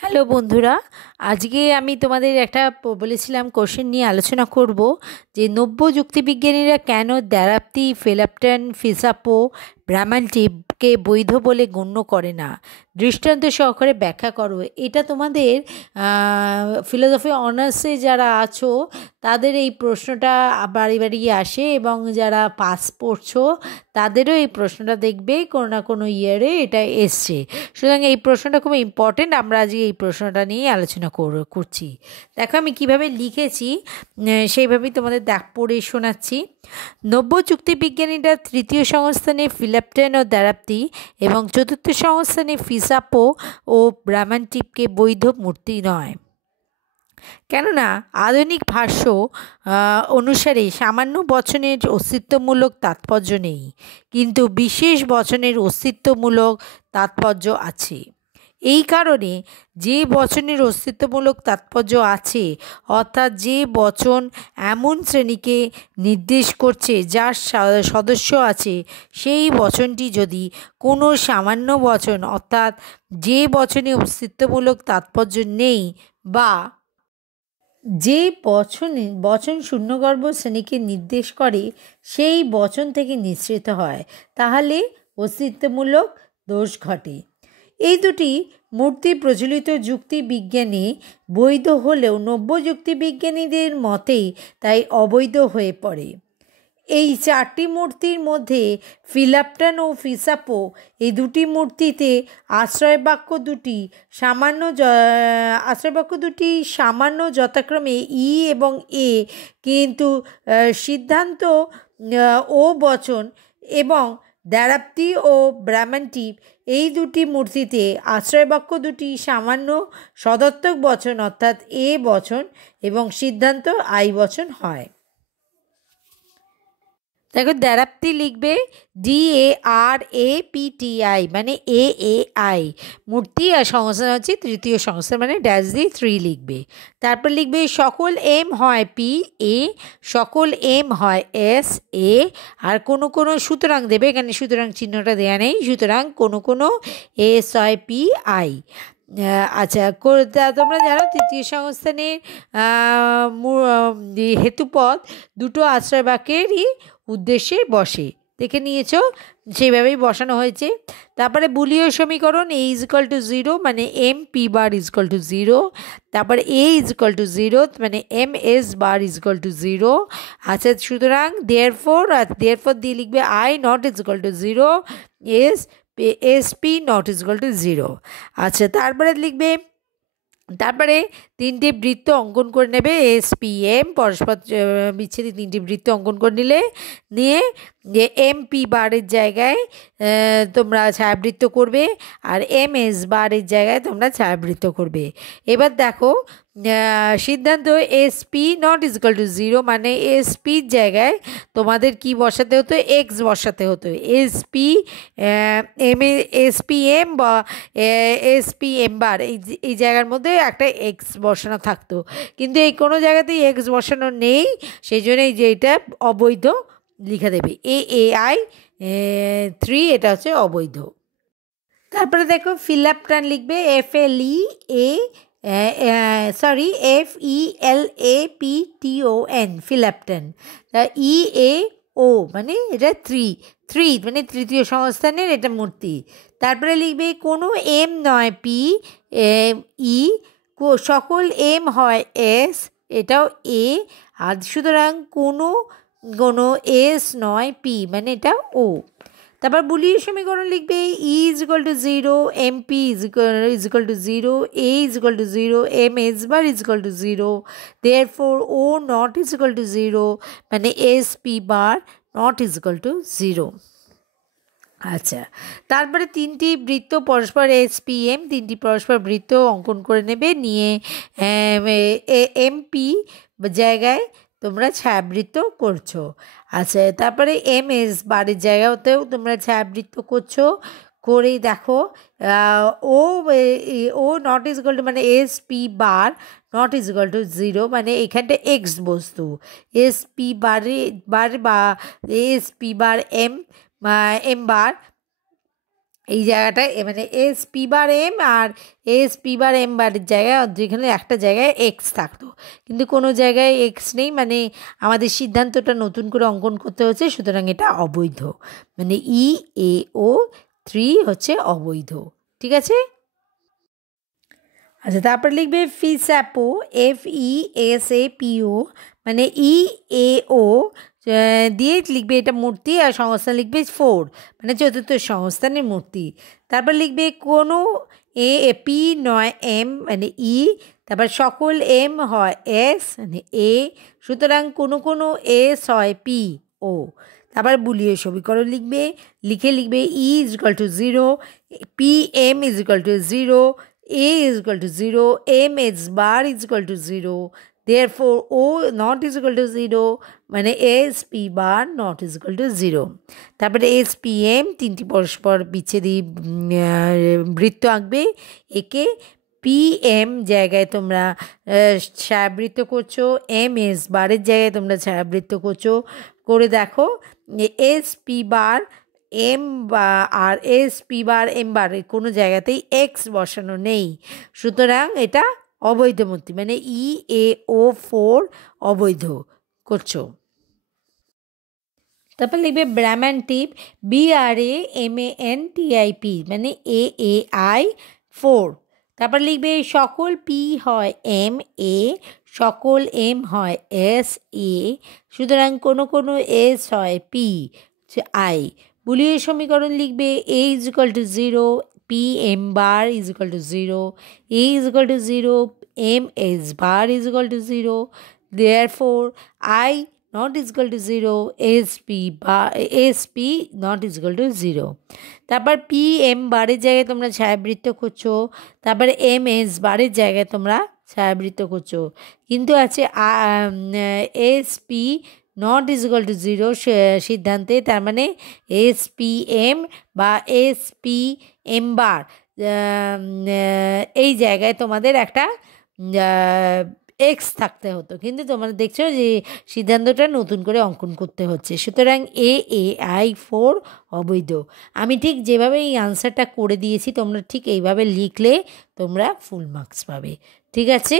Hello বন্ধুরা, আজকে আমি তোমাদের একটা বলেছিলাম কোশ্চেন নিয়ে আলোচনা করব যে নব্য যুক্তিবিজ্ঞানীরা কেন দ্ব্যরাপ্তি, ফেলাপটন, ফিসাপো, ব্রাহ্মণটিপকে বৈধ বলে গণ্য করে না। দৃষ্টান্ত সহকারে ব্যাখ্যা করো। এটা তোমাদের ফিলোসফি অনার্সে যারা আছো তাদের এই প্রশ্নটা বাড়ি বাড়ি আসে, এবং যারা পাস পড়ছো তাদেরও এই প্রশ্নটা দেখবে কোনো না কোনো ইয়ারে এটা এসছে। সুতরাং এই প্রশ্নটা খুব ইম্পর্টেন্ট। আমরা আজকে এই প্রশ্নটা নিয়ে আলোচনা করছি। দেখো আমি কিভাবে লিখেছি সেইভাবেই তোমাদের পড়ে শোনাচ্ছি। নব্য যুক্তিবিজ্ঞানীরা তৃতীয় সংস্থানে ফিলাপটন ও দ্ব্যরাপ্তি এবং চতুর্থ সংস্থানে ফিসাপো ও ব্রাহ্মণটিপকে বৈধ মূর্তি নয়, কেননা আধুনিক ভাষ্য অনুসারে সামান্য বচনের অস্তিত্বমূলক তাৎপর্য নেই, কিন্তু বিশেষ বচনের অস্তিত্বমূলক তাৎপর্য আছে। এই কারণে যে বচনের অস্তিত্বমূলক তাৎপর্য আছে, অর্থাৎ যে বচন এমন শ্রেণীকে নির্দেশ করছে যার সদস্য আছে, সেই বচনটি যদি কোনো সামান্য বচন, অর্থাৎ যে বচনে অস্তিত্বমূলক তাৎপর্য নেই, বা যে বচন শূন্যগর্ভ শ্রেণীকে নির্দেশ করে সেই বচন থেকে নিঃসৃত হয়, তাহলে অস্তিত্বমূলক দোষ ঘটে। এই দুটি মূর্তি প্রচলিত যুক্তিবিজ্ঞানে বৈধ হলেও নব্য যুক্তিবিজ্ঞানীদের মতে তাই অবৈধ হয়ে পড়ে। এই চারটি মূর্তির মধ্যে ফিলাপটন ও ফিসাপো, এই দুটি মূর্তিতে আশ্রয়বাক্য দুটি সামান্য যথাক্রমে ই এবং এ, কিন্তু সিদ্ধান্ত ও বচন, এবং দ্ব্যরাপ্তি ও ব্রাহ্মণটিপ এই দুটি মূর্তিতে আশ্রয়বাক্য দুটি সামান্য সদর্থক বচন, অর্থাৎ এ বচন, এবং সিদ্ধান্ত আই বচন হয়। দেখো দ্ব্যরাপ্তি লিখবে DARAPTI, মানে AAI মূর্তি, আর সংস্থান হচ্ছে তৃতীয় সংস্থান, মানে -3 লিখবে। তারপর লিখবে সকল এম হয় PA, সকল এম হয় SA, আর কোনো কোনো সুতরাং দেবে, এখানে সুতরাং চিহ্নটা দেওয়া নেই, সুতরাং কোনো কোনো S হয় PI। আচ্ছা, তোমরা জানো তৃতীয় সংস্থানের হেতুপদ দুটো আশ্রয় বাক্যেরই উদ্দেশ্যে বসে, দেখে নিয়েছ, সেইভাবেই বসানো হয়েছে। তারপরে বুলীয় সমীকরণ A = 0, মানে MP⁻ = 0, তারপরে A = 0, মানে MS⁻ = 0। আচ্ছা, সুতরাং therefore দিয়ে লিখবে I not = 0, SP not = 0। আচ্ছা, তারপরে তিনটি বৃত্ত অঙ্কন করে নেবে, SPM পরস্পর বিচ্ছেদী তিনটি বৃত্ত অঙ্কন করে নিয়ে MP⁻ জায়গায় তোমরা ছায়াবৃত্ত করবে, আর MS⁻ জায়গায় তোমরা ছায়াবৃত্ত করবে। এবার দেখো সিদ্ধান্ত SP not = 0, মানে SPর জায়গায় তোমাদের কি বসাতে হতো, X বসাতে হতো। SPM বা SPM⁻ এই জায়গার মধ্যে একটা X বসানো থাকতো, কিন্তু এই কোনো জায়গাতেই X বসানো নেই, সেই জন্যই যে এটা অবৈধ লিখে দেবে। AAI 3 এটা হচ্ছে অবৈধ। তারপরে দেখো ফিলাপটন লিখবে FELAPTON, ফিলাপটন। EAO, মানে এটা 3 মানে তৃতীয় সংস্থানের এটা মূর্তি। তারপরে লিখবে কোনো এম নয় PE, সকল এম হয় S, এটাও A, আর সুতরাং কোনো S নয় P, মানে এটা O। তারপর বুলীয় সমীকরণ লিখবে E = 0, MP = 0, A = 0, MS⁻ = 0, therefore O not = 0, মানে SP⁻ not = 0। আচ্ছা, তারপরে তিনটি বৃত্ত পরস্পর SPM, তিনটি পরস্পর বৃত্ত অঙ্কন করে নেবে, নিয়ে MP জায়গায় তোমরা ছায়াবৃত্ত করছো। আচ্ছা, তারপরে MS⁻ জায়গাতেও তোমরা ছায়াবৃত্ত করছো, করেই দেখো ও নট = মানে SP⁻ নট = 0, মানে এখানটা X বস্তু, SP⁻ বা SP⁻M এই জায়গাটায় মানে এস পি বার এম আর এস পি বার এম বারের জায়গায় যেখানে একটা জায়গায় এক্স থাকতো, কিন্তু কোনো জায়গায় এক্স নেই, মানে আমাদের সিদ্ধান্তটা নতুন করে অঙ্কন করতে হচ্ছে, সুতরাং এটা অবৈধ, মানে EAO3 হচ্ছে অবৈধ। ঠিক আছে। আচ্ছা, তারপর লিখবে ফিস্যাপো, FESAPO, মানে EAO দিয়ে লিখবে এটা মূর্তি, আর সংস্থান লিখবে 4, মানে চতুর্থ সংস্থানের মূর্তি। তারপর লিখবে কোনো পি নয় এম, মানে তারপর সকল এম হয় এস, মানে সুতরাং কোনো এস হয় PO। তারপর বুলিয়ে সমীকরণ লিখবে, লিখবে E=0, PM=0, A=0, M(x)(0), therefore O not=0, মানে SP বার not=0। তারপরে SPM তিনটি পরস্পর বিচ্ছেদী বৃত্ত আঁকবে, একে PM জায়গায় তোমরা ছায়াবৃত্ত করছো, MS বারের জায়গায় তোমরা ছায়াবৃত্ত করছো, করে দেখো SP বার এম বা আর SP বার এম বার কোনো জায়গাতেই এক্স বসানো নেই, সুতরাং এটা অবৈধ মূর্তি, মানে EAO4 অবৈধ করছো। তারপর লিখবে ব্রাহ্মণ টিপ, BRAMANTIP, মানে AI4। তারপর লিখবে সকল P হয় MA, সকল M হয় SA, সুতরাং কোনো S হয় PI। বুলিয়ে সমীকরণ লিখবে A=0, PM bar=0, A=0, MS bar=0, therefore I not=0, SP not=0। তারপর PM বারের জায়গায় তোমরা ছায়াবৃত্ত করছো, তারপরে MS বারের জায়গায় তোমরা ছায়াবৃত্ত করছো, কিন্তু আছে SP not=0 সিদ্ধান্তে, তার মানে SPM বা SPM বার এই জায়গায় তোমাদের একটা এক্স থাকতে হতো, কিন্তু তোমরা দেখছো যে সিদ্ধান্তটা নতুন করে অঙ্কন করতে হচ্ছে, সুতরাং AI4 অবৈধ। আমি ঠিক যেভাবে এই আনসারটা করে দিয়েছি তোমরা ঠিক এইভাবে লিখলে তোমরা ফুল মার্কস পাবে। ঠিক আছে।